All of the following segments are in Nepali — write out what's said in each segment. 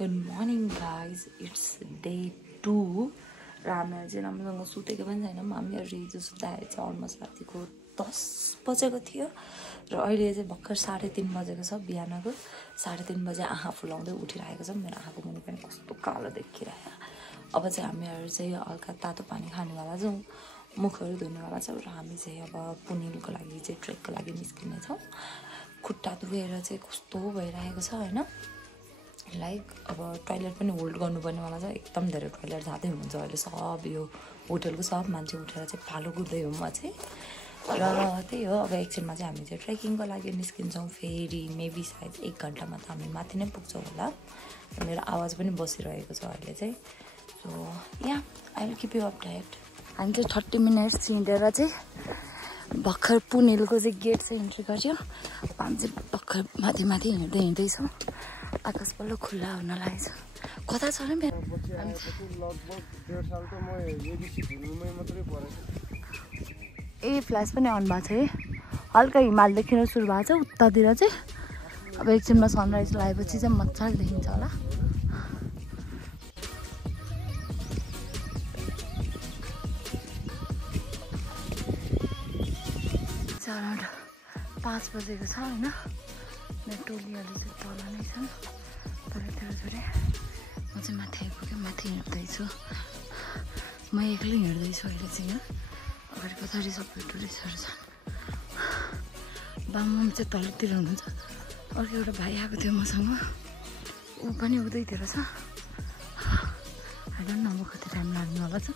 Good morning guys, it's day 2 र हामीहरु चाहिँ राम्रोसँग सुतेको पनि छैनौं। हामीहरु हिजो सुत्दाखेरि चाहिँ अलमोस्ट रातिको 10 बजेको थियो र अहिले चाहिँ भर्खर 3:30 बजेको छ। बिहानको 3:30 बजे आँखा फुलाउँदै उठिरहेको छ। मेरो आँखाको मुनि पनि कस्तो कालो देखिरहेको। अब चाहिँ हामीहरु चाहिँ हल्का तातो पानी खानेवाला छौं, मुखहरु धुनेवाला छौं र हामी चाहिँ अब पुनिलको लागि चाहिँ ट्रेकको लागि निस्किने छौं। खुट्टा दुखेर चाहिँ कस्तो भइरहेको छ हैन। लाइक अब टयलेट पनि होल्ड गर्नुपर्नेवाला छ। एकदम धेरै टयलेट जाँदै हुन्छ अहिले। सब यो होटलको सब मान्छे उठेर चाहिँ फालो गुड्दै हो म चाहिँ। र त्यही हो, अब एकछिनमा चाहिँ हामी चाहिँ ट्रेकिङको लागि निस्किन्छौँ। फेरि मेबी सायद 1 घण्टामा त हामी माथि नै पुग्छौँ होला। मेरो आवाज पनि बसिरहेको छ अहिले चाहिँ। So yeah I will keep you update. हामी चाहिँ 30 मिनट्स हिँडेर चाहिँ भर्खर पुनिलको चाहिँ गेट चाहिँ इन्ट्री गर्यो। हामी चाहिँ भर्खर माथि माथि हिँड्दैछौँ। आकाश बल्ल खुल्ला हुन लागेछ। कता छ र मेरो लगभग 1.5 साल त म एबिसी भुलमै मात्रै परेको। ए फ्ल्यास पनि अन भएको छ है। हल्का हिमाल देखिन सुरु भएको छ उतातिर चाहिँ। अब एकछिनमा सनराइज लगाएपछि चाहिँ मजाले देखिन्छ होला। अराउन्ड 5 बजेको छ हैन। मेरो टोलीहरु चाहिँ तल नै छन्। तर थोरै म चाहिँ माथि आइपुगेँ। माथि हिँड्दैछु। म एक्लै हिँड्दैछु अहिले चाहिँ। अगाडि पछाडि सबै टुरिस्टहरु छन्। बामम चाहिँ तलतिर हुनुहुन्छ। अर्को एउटा भाइ आएको थियो मसँग, ऊ पनि उतैतिर छ। आई डोन्ट नो कति टाइम लाग्ने होला छ।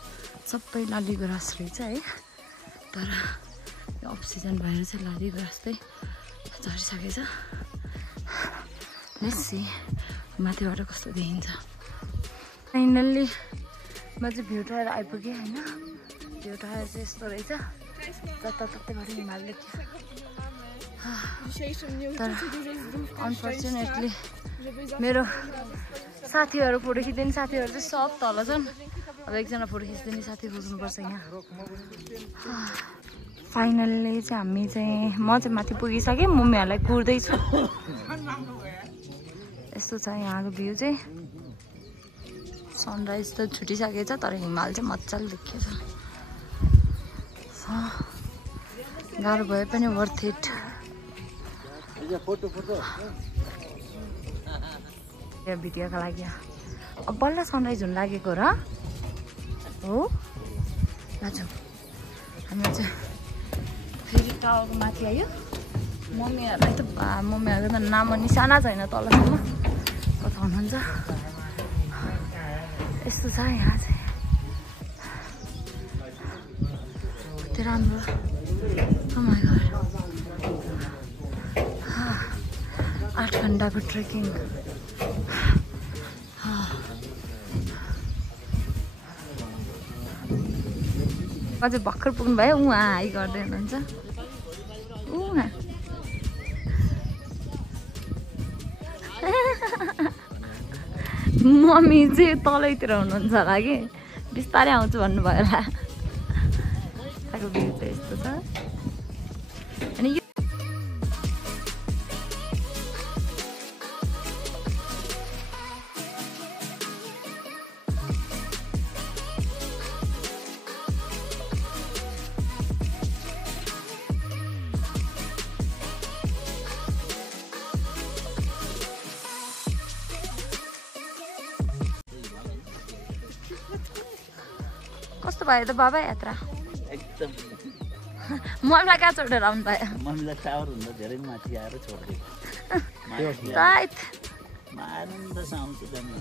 सबै लाली गुराँस रहेछ है। तर यो अफ सिजन भएर चाहिँ लाली गुराँस चाहिँ झरिसकेछ। लेट्स सी माथिबाट कस्तो देखिन्छ। फाइनल्ली म चाहिँ भ्यू टायर आइपुगेँ हैन। भ्यू टायर चाहिँ यस्तो रहेछ। जताततैबाट हिमाल देखियो। तर अनफर्चुनेटली मेरो साथीहरू फोटो खिच्दिने साथीहरू चाहिँ सब तल छन्। अब एकजना फोटो खिच्दिने साथी खोज्नुपर्छ यहाँ। फाइनल्ली चाहिँ हामी चाहिँ म चाहिँ माथि पुगिसकेँ। मम्मीहरूलाई कुर्दैछु। यस्तो छ यहाँको भ्यू चाहिँ। सनराइज त छुटिसकेछ तर हिमाल चाहिँ मजाले देखिएछ। गाह्रो भए पनि वर्थ इट। भिडियोको लागि अब बल्ल सनराइज हुन लागेको र हो। जान्छौँ हामी चाहिँ फेरि टावरको माथि आयो। मम्मीहरूलाई त मम्मीहरूको त नाम निशाना छैन तलसम्म कता हुनुहुन्छ। यस्तो छ यहाँ चाहिँ। कति राम्रो। Oh my God। 8 घण्टाको ट्रेकिङ। अझै भर्खर पुग्नु भयो। उहाँ हाई गर्दै हुनुहुन्छ। उहाँ मम्मी चाहिँ तलैतिर हुनुहुन्छ होला कि बिस्तारै आउँछु भन्नुभयो होला। यताको भ्यू चाहिँ यस्तो छ। अनि यो कस्तो भयो त बाबा यात्रा? एकदम। मम्मीलाई कहाँ छोडेर आउनु भयो? मम्मीलाई टावर हुँदा धेरै माथि आएर छोडिदिएको। राइट आनन्द आउँछ जानु।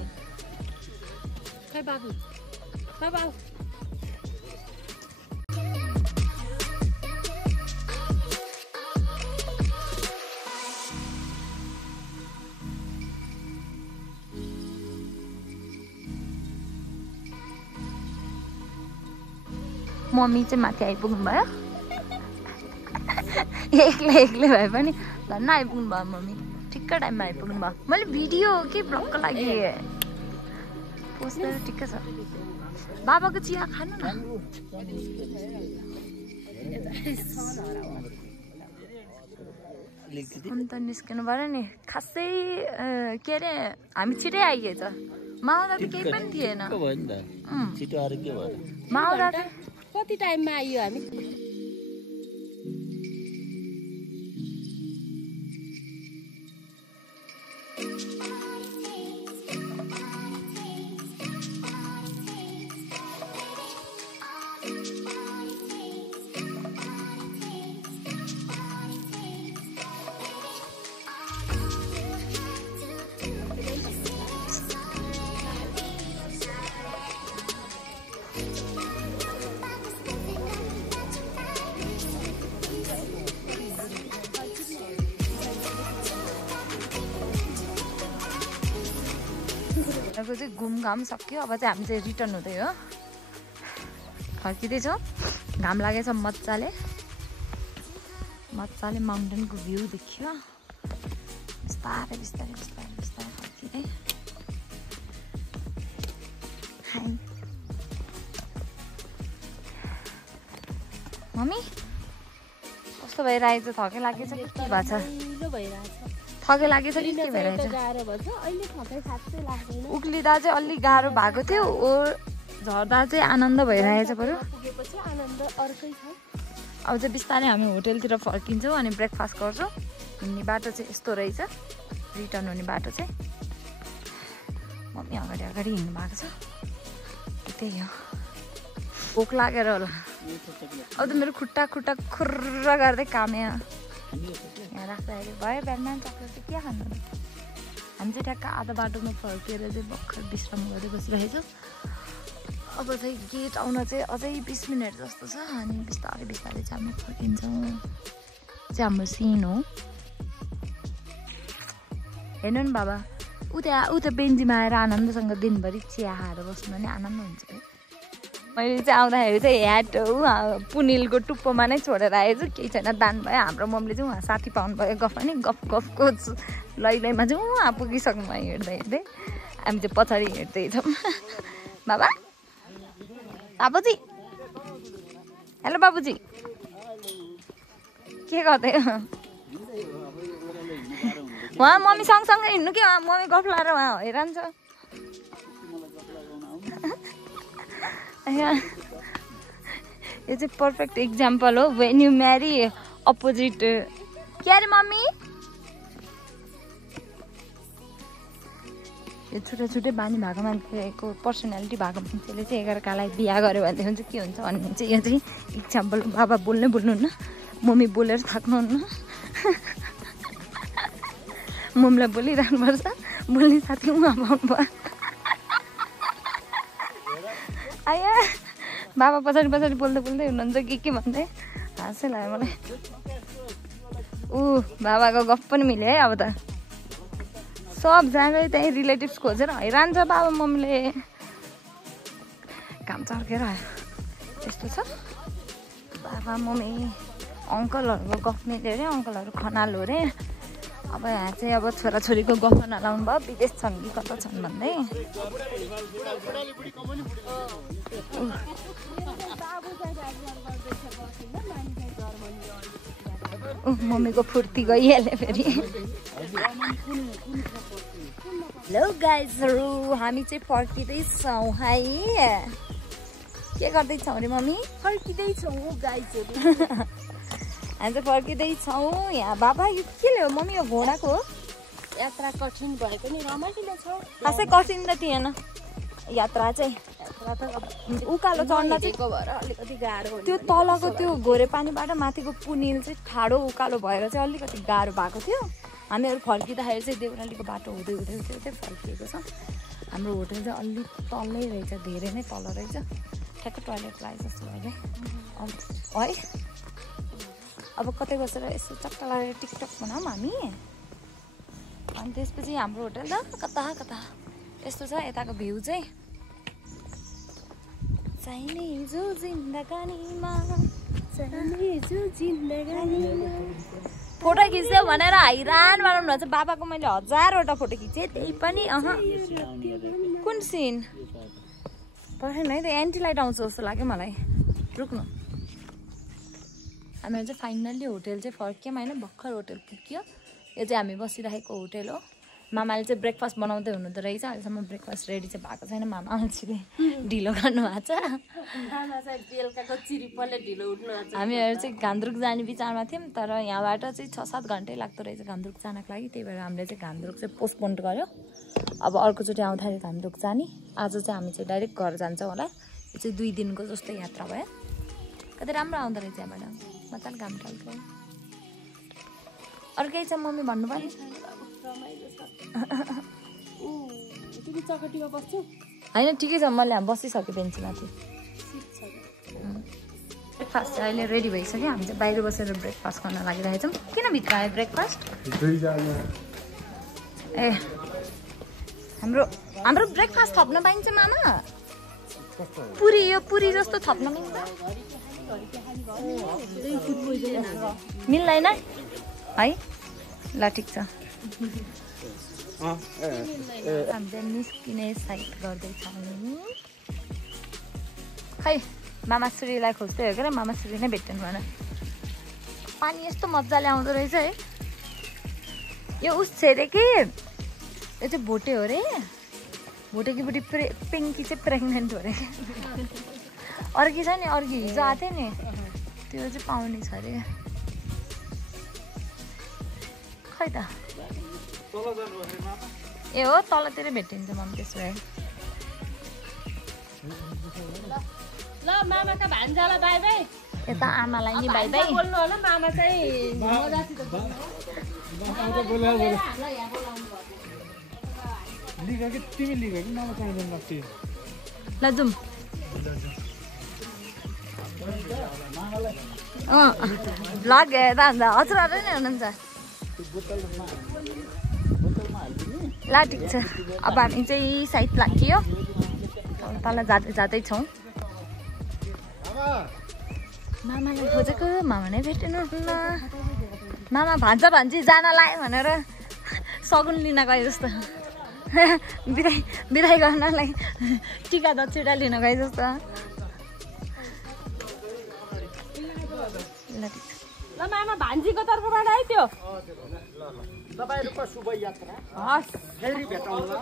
खै बाबु बाबु मम्मी चाहिँ माथि आइपुग्नु भयो। एक्लै भए पनि धन्न आइपुग्नु भयो मम्मी। ठिक्क टाइममा आइपुग्नु भयो। मैले भिडियो के ब्लगको लागि पोस्ट गरेर ठिक्क छ। बाबाको चिया खानु न। अन्त निस्किनु पर्यो नि खासै के अरे हामी छिटै आइगएछ माउदा त केही पनि थिएन भयो नि त छिटो आएर के भयो माउदा कति टाइममा आइयो हामी चाहिँ घुमघाम सक्यो अब चाहिँ हामी चाहिँ रिटर्न हुँदै हो फर्किँदैछौँ घाम लागेछ मजाले माउन्टेनको भ्यू देखियो बिस्तारै बिस्तारै बिस्तारै बिस्तारै फर्किँदै हाई मम्मी कस्तो भइरहेछ थकै लागेछ के भएको छ थकै लागेछ कि के भइरहेछ उक्लिँदा चाहिँ अलिक गाह्रो भएको थियो झर्दा चाहिँ आनन्द भइरहेछ बरु अब चाहिँ बिस्तारै हामी होटेलतिर फर्किन्छौँ अनि ब्रेकफास्ट गर्छौँ हिँड्ने बाटो चाहिँ यस्तो रहेछ रिटर्न हुने बाटो चाहिँ मम्मी अगाडि अगाडि हिँड्नु भएको छ त्यही हो भोक लागेर होला अब त मेरो खुट्टा खुर्र गर्दै काम्यो यहाँ राख्दाखेरि भयो ब्याडम्यान चक्लेट चाहिँ के खानु हामी चाहिँ ठ्याक्क आधा बाटोमा फर्केर चाहिँ भर्खर विश्राम गर्दै बसिरहेछौँ अब चाहिँ गेट आउन चाहिँ अझै 20 मिनट जस्तो छ अनि बिस्तारै बिस्तारै चाहिँ हामी फर्किन्छौँ चाहिँ हाम्रो सिन हो हेर्नु नि बाबा उता बेन्चीमा आएर आनन्दसँग दिनभरि चिया खाएर बस्नु भने आनन्द हुन्छ मैले चाहिँ आउँदाखेरि चाहिँ ह्याट पुनिलको टुप्पोमा नै छोडेर आएछु केही छैन दान भयो हाम्रो मम्मीले चाहिँ उहाँ साथी पाउनु भयो गफ नि गफको लैमा चाहिँ उहाँ पुगिसक्नु भयो हिँड्दै हिँड्दै हामी चाहिँ पछाडि हिँड्दैछौँ बाबा बाबुजी हेलो बाबुजी के गर्दै उहाँ मम्मी सँगसँगै हिँड्नु कि मम्मी गफ लाएर उहाँ हैरान छ यो चाहिँ पर्फेक्ट इक्जाम्पल हो वेन यु म्यारी अपोजिट के अरे मम्मी यो छुट्टै छुट्टै बानी भएको मान्छेको पर्सनालिटी भएको मान्छेले चाहिँ एकअर्कालाई बिहा गर्यो भनेदेखि चाहिँ के हुन्छ भन्ने चाहिँ यो चाहिँ इक्जाम्पल बाबा बोल्नुहुन्न मम्मी बोलेर थाक्नुहुन्न मम्मीलाई बोलिरहनुपर्छ बोल्ने साथी उहाँ पाउनु भयो आया बाबा पछाडि पछाडि बोल्दै बोल्दै हुनुहुन्छ के भन्दै हाँसै लाग्यो मलाई बाबाको गफ पनि मिल्यो है अब त सबजनाले त्यहीँ रिलेटिभ्स खोजेर हैरान छ बाबा मम्मीले काम चर्केर त्यस्तो छ बाबा मम्मी अङ्कलहरूको गफ मिल्यो अरे अङ्कलहरू खनाल हो अरे अब यहाँ चाहिँ अब छोराछोरीको गफ नलाउनु भयो विदेश छन् कि कता छन् भन्दै मम्मीको फुर्ती गइहाल्यो फेरि हेलो गाइजहरू हामी चाहिँ फर्किँदैछौँ है के गर्दैछौँ अरे मम्मी फर्किँदैछौँ गाइजहरू हामी चाहिँ फर्किँदैछौँ यहाँ बाबा यो के ल्यायो मम्मी यो घोडाको यात्रा कठिन भए पनि रमाइलो छ खासै कठिन त थिएन यात्रा चाहिँ उकालो चढ्न चाहिँ अलिकति गाह्रो त्यो तलको त्यो घोरे पानीबाट माथिको पुनिल चाहिँ ठाडो उकालो भएर चाहिँ अलिकति गाह्रो भएको थियो हामीहरू फर्किँदाखेरि चाहिँ देउरालीको बाटो हुँदै हुँदै हुँदै हुँदै फर्किएको छ हाम्रो होटल चाहिँ अलिक तलै रहेछ धेरै नै तल रहेछ ठ्याक्क टोइलेट लाए जस्तो भयो है अब कतै बसेर यसो चक्क लागेर टिकटक बनाऊँ हामी अनि त्यसपछि हाम्रो होटल त कता कता यस्तो छ यताको भ्यू चाहिँ चाहिने जो जिन्दगानीमा फोटो खिच्यो भनेर हैरान बनाउनु भएको छ बाबाको मैले 1000वटा फोटो खिचेँ त्यही पनि कुन सिन परेन है त एन्टी लाइट आउँछ जस्तो लाग्यो मलाई रुक्नु हामीहरू चाहिँ फाइनल्ली होटल चाहिँ फर्क्यौँ होइन भर्खर होटल पुग्यो यो चाहिँ हामी बसिरहेको होटल हो मामाले चाहिँ ब्रेकफास्ट बनाउँदै हुनुहुँदो रहेछ अहिलेसम्म ब्रेकफास्ट रेडी चाहिँ भएको छैन मामा अल्छीले ढिलो गर्नुभएको छ हामीहरू चाहिँ घान्द्रुक जाने विचारमा थियौँ तर यहाँबाट चाहिँ 6-7 घन्टै लाग्दो रहेछ घान्द्रुक जानको लागि त्यही भएर हामीले चाहिँ घान्द्रुक चाहिँ पोस्टपोन्ड गर्यो अब अर्कोचोटि आउँदाखेरि घान्द्रुक जाने आज चाहिँ हामी चाहिँ डाइरेक्ट घर जान्छौँ होला यो चाहिँ 2 दिनको जस्तो यात्रा भयो कति राम्रो आउँदो रहेछ यहाँबाट मजाले घाम टाल्छ अरू केही छ मम्मी भन्नु पर्ने होइन ठिकै छ मैले बसिसकेँ बेन्चमाथि ब्रेकफास्ट चाहिँ अहिले रेडी भइसक्यो हामी चाहिँ बाहिर बसेर ब्रेकफास्ट गर्न लागिरहेछौँ किन भित्र आयो ब्रेकफास्ट ए हाम्रो ब्रेकफास्ट थप्न पाइन्छ मामा पुरी यो पुरी जस्तो थप्न मिल्छ मिल्दैन है ल ठिक छ हामी चाहिँ निस्किने साइड गर्दैछौँ खै मामा श्रीलाई खोज्दै हो क्या मामा श्री नै भेट्नु भएन पानी यस्तो मजाले आउँदो रहेछ है यो उस छ अरे कि यो चाहिँ भोटे हो रे भोटेकी बुढी पिङ्की चाहिँ प्रेग्नेन्ट हो अरे अर्की छ नि अर्की हिजो आएको थियो नि त्यो चाहिँ पाउने छ अरे खै त ए हो तलतिर भेटिन्छ मम्मी त्यसो भए ल मामाका भान्जालाई बाई बाई यता आमालाई नि बाई बाई बोल्नु होला मामा चाहिँ मजासित ल जाउँ भ्लग हेर्दा अन्त हजुरहरू नै हुनुहुन्छ ल ठिक छ अब हामी चाहिँ साइड लाग्यो तल जाँदैछौँ मामालाई खोजेको मामा नै भेट्नुहुन्न मामा भान्जा भान्जी जान लाग्यो भनेर सगुन लिन गयो जस्तो बिदाई गर्नलाई टिका दक्षिणा लिन गए जस्तो ल मामा भान्जीको तर्फबाट है त्यो तपाईहरुको शुभ यात्रा हस् फेरि भेटौँला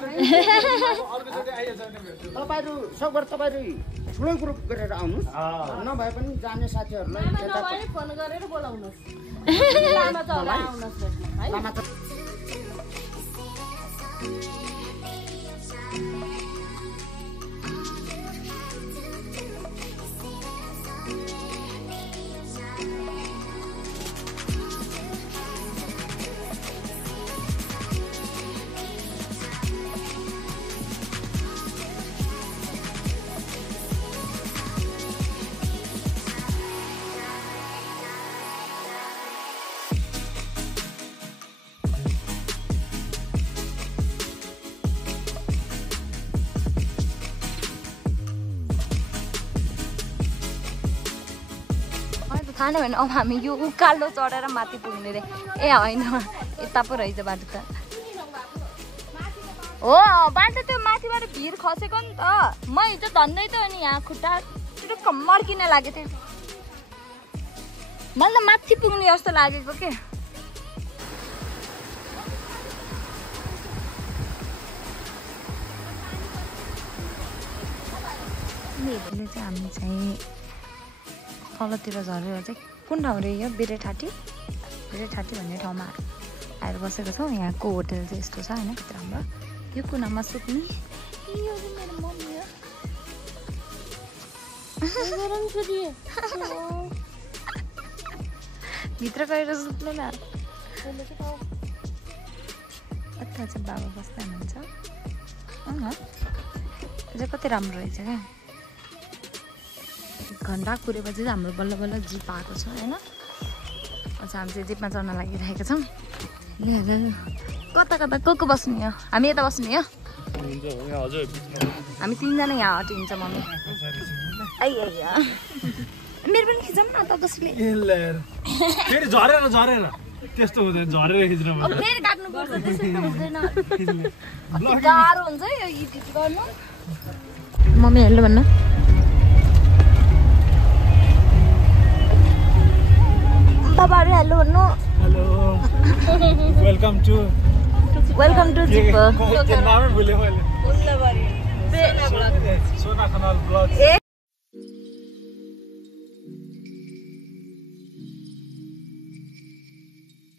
तपाईहरु सबगर तपाईहरु ठुलो ग्रुप गरेर आउनुस् नभए पनि जाने साथीहरुलाई यता फोन गरेर बोलाउनुस् लामा त आउनुस् है लामा त खाने भने अब हामी यो उकालो चढेर माथि पुग्ने रे ए होइन यता पो रहेछ बाटो त हो बाटो त्यो माथिबाट भिर खसेको नि त म हिजो धन्दै त हो नि यहाँ खुट्टा टुक्क मर्किन लागेको थियो मलाई त माथि पुग्ने जस्तो लागेको के हामीले चाहिँ हामी चाहिँ तलतिर झरेर चाहिँ कुन ठाउँ रे यो बिरेठाटी भन्ने ठाउँमा आएर बसेको छौँ यहाँको होटल चाहिँ यस्तो छ होइन कति राम्रो यो कुनामा सुत्ने यो चाहिँ मेरो मम्मी हो भित्र गएर सुत्नु न यता चाहिँ बाबा बस्दै हुनुहुन्छ यो चाहिँ कति राम्रो रहेछ क्या घन्टा कुरेपछि हाम्रो बल्ल बल्ल जिप आएको छ होइन अझ हामी चाहिँ जिपमा चढ्न लागिरहेका छौँ कता कता को बस्ने हो हामी यता बस्ने हो हामी 3 जना यहाँ हटिन्छ मम्मी मेरो पनि खिचौँ न त कसले फेरि झरेर त्यस्तो हुँदैन झरेर खिच्नु फेरि काट्नुपर्छ त्यसरी त हुँदैन गाह्रो हुन्छ यो एडिट गर्नु मम्मी हेर्नु भन्नु तपाईँहरू हेलो भन्नु हेलो वेलकम टु जिप नामै भुले मैले सोना खनाल ब्लग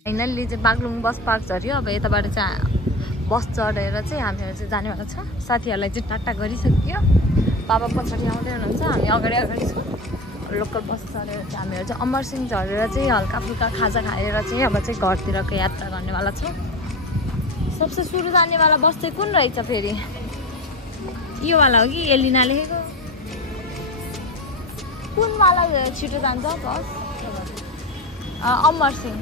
फाइनल्ली चाहिँ बागलुङ बस पार्क झऱ्यो अब यताबाट चाहिँ बस चढेर चाहिँ हामीहरू चाहिँ जानेवाला छ साथीहरूलाई चाहिँ टाटा गरिसक्यो बाबा पछाडि आउँदै हुनुहुन्छ हामी अगाडि छौँ लोकल बस चढेर चाहिँ हामीहरू चाहिँ अमरसिंह झरेर चाहिँ हल्का फुल्का खाजा खाएर चाहिँ अब चाहिँ घरतिरको यात्रा गर्नेवाला छौँ सबसे सुरु जानेवाला बस चाहिँ कुन रहेछ फेरि यो वाला हो कि एलिना लेखेको कुनवाला छिटो जान्छ बस अमरसिंह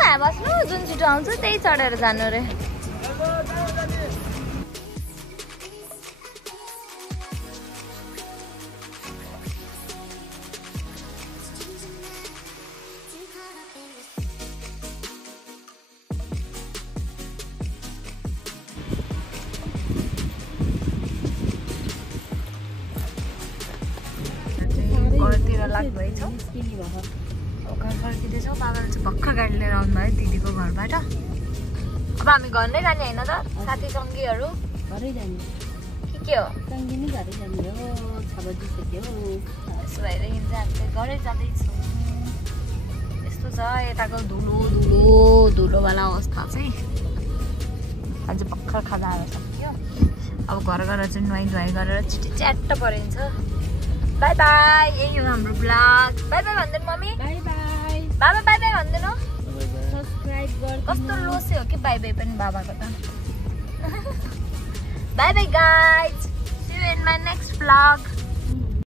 यहाँ बस्नु जुन छिटो आउँछ त्यही चढेर जानु रे घरतिर लाग्दैछौँ घर फर्किँदैछौँ बाबाले चाहिँ भर्खर गाडी लिएर आउनुभयो दिदीको घरबाट अब हामी घर नै जाने होइन त साथी सङ्गीहरू घरै जाने के हो सङ्गी नै घरै जाने हो 6 बजिसक्यो यसो भइदेखि चाहिँ हामी चाहिँ घरै जाँदैछौँ यस्तो छ यताको धुलोवाला अवस्था चाहिँ हामी चाहिँ भर्खर खाजा आएर सक्यो अब घर गएर चाहिँ नुहाइ धुवाइ गरेर छिटो च्याट्ट परिन्छ बाई बाई यही हो हाम्रो ब्लग बाई बाई भन्दैन मम्मी बाई बाई बाबा बाई बाई भन्दैन सब्स्क्राइब गर्नु कस्तो लोसे हो कि बाई बाई पनि बाबाको त bye bye guys see you in my next blog